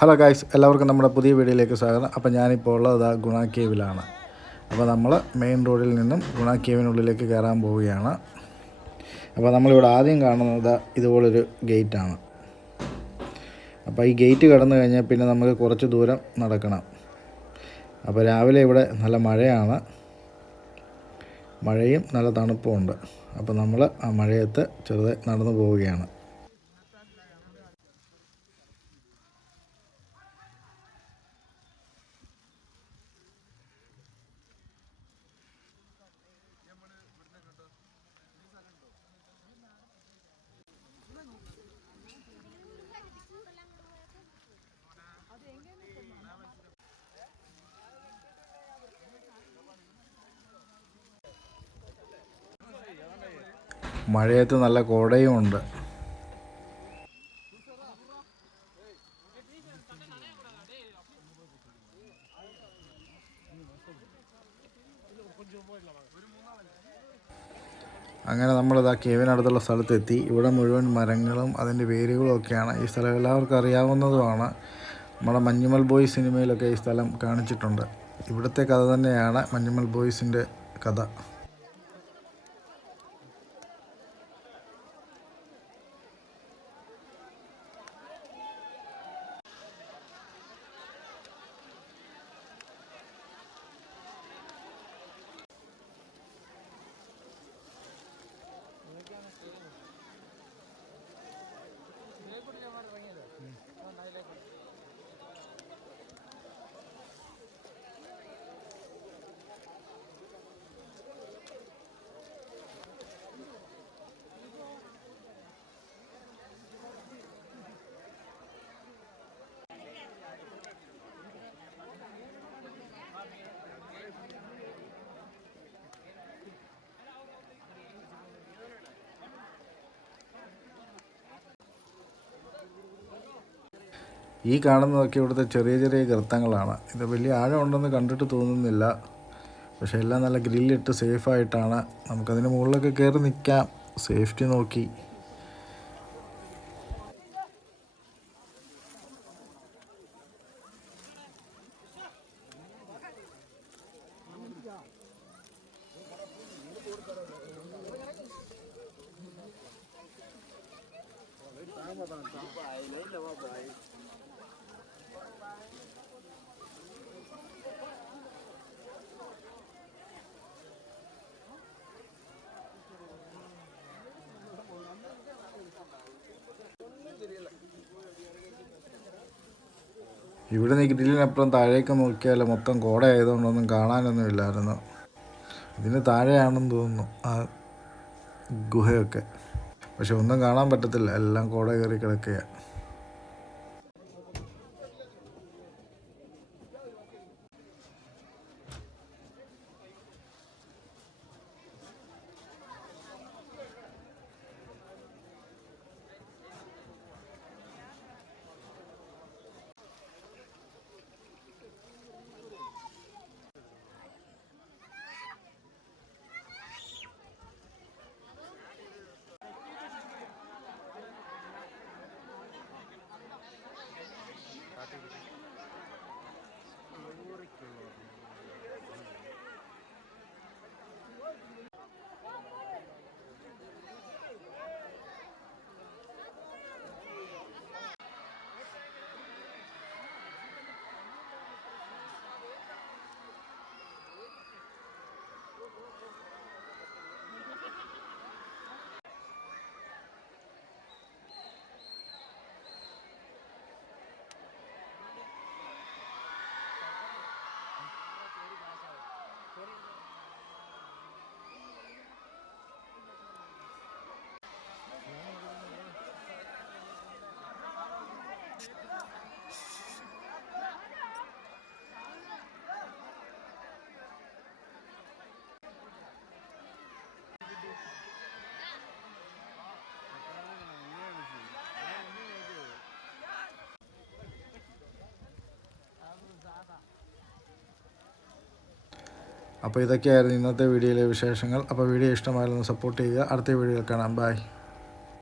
Hello guys എല്ലാവർക്കും നമ്മുടെ പുതിയ വീഡിയോയിലേക്ക് സ്വാഗതം. അപ്പോൾ ഞാനിപ്പോൾ ഉള്ളത് ഗുണ കേവിലാണ്. അപ്പോൾ നമ്മൾ മെയിൻ റോഡിൽ നിന്നും ഗുണ കേവിനുള്ളിലേക്ക് കയറാൻ പോവുകയാണ്. അപ്പോൾ നമ്മളിവിടെ ആദ്യം കാണുന്നത് ഇതുപോലൊരു ഗേറ്റാണ്. അപ്പോൾ ഈ ഗേറ്റ് കടന്നു കഴിഞ്ഞാൽ പിന്നെ നമുക്ക് കുറച്ച് ദൂരം നടക്കണം. അപ്പോൾ രാവിലെ ഇവിടെ നല്ല മഴയാണ്. മഴയും നല്ല തണുപ്പുമുണ്ട് അപ്പോൾ നമ്മൾ ആ മഴയത്ത് ചെറുതായി നടന്നു പോവുകയാണ്. മഴയത്ത് നല്ല കോടയും ഉണ്ട്. അങ്ങനെ നമ്മളിതാ കേവിനടുത്തുള്ള സ്ഥലത്തെത്തി. ഇവിടെ മുഴുവൻ മരങ്ങളും അതിന്റെ വേരുകളും ഒക്കെയാണ് ഈ സ്ഥലം എല്ലാവർക്കും അറിയാവുന്നതുമാണ്. നമ്മുടെ മഞ്ഞുമൽ ബോയ് സിനിമയിലൊക്കെ ഈ സ്ഥലം കാണിച്ചിട്ടുണ്ട്. ഇവിടുത്തെ കഥ തന്നെയാണ് മഞ്ഞുമൽ ബോയ്സിന്റെ കഥ. ഈ കാണുന്നതൊക്കെ ഇവിടുത്തെ ചെറിയ ചെറിയ ഗർത്തങ്ങളാണ്. ഇത് വലിയ ആഴമുണ്ടെന്ന് കണ്ടിട്ട് തോന്നുന്നില്ല. പക്ഷേ എല്ലാം നല്ല ഗ്രില്ലിട്ട് സേഫായിട്ടാണ്. നമുക്കതിന് മുകളിലൊക്കെ കയറി നിൽക്കാം സേഫ്റ്റി നോക്കി. ഇവിടെ നിന്ന് ഗ്രില്ലിനപ്പുറം താഴേക്ക് നോക്കിയാൽ മൊത്തം കോട ആയതുകൊണ്ടൊന്നും കാണാനൊന്നും ഇല്ലായിരുന്നു ഇതിന് താഴെയാണെന്ന് തോന്നുന്നു ആ ഗുഹയൊക്കെ. പക്ഷെ ഒന്നും കാണാൻ പറ്റത്തില്ല. എല്ലാം കോട കയറി കിടക്കുകയാണ് അപ്പോൾ ഇതൊക്കെയായിരുന്നു ഇന്നത്തെ വീഡിയോയിലെ വിശേഷങ്ങൾ. അപ്പോൾ വീഡിയോ ഇഷ്ടമായിരുന്നു സപ്പോർട്ട് ചെയ്യുക. അടുത്ത വീഡിയോയിൽ കാണാം. ബൈ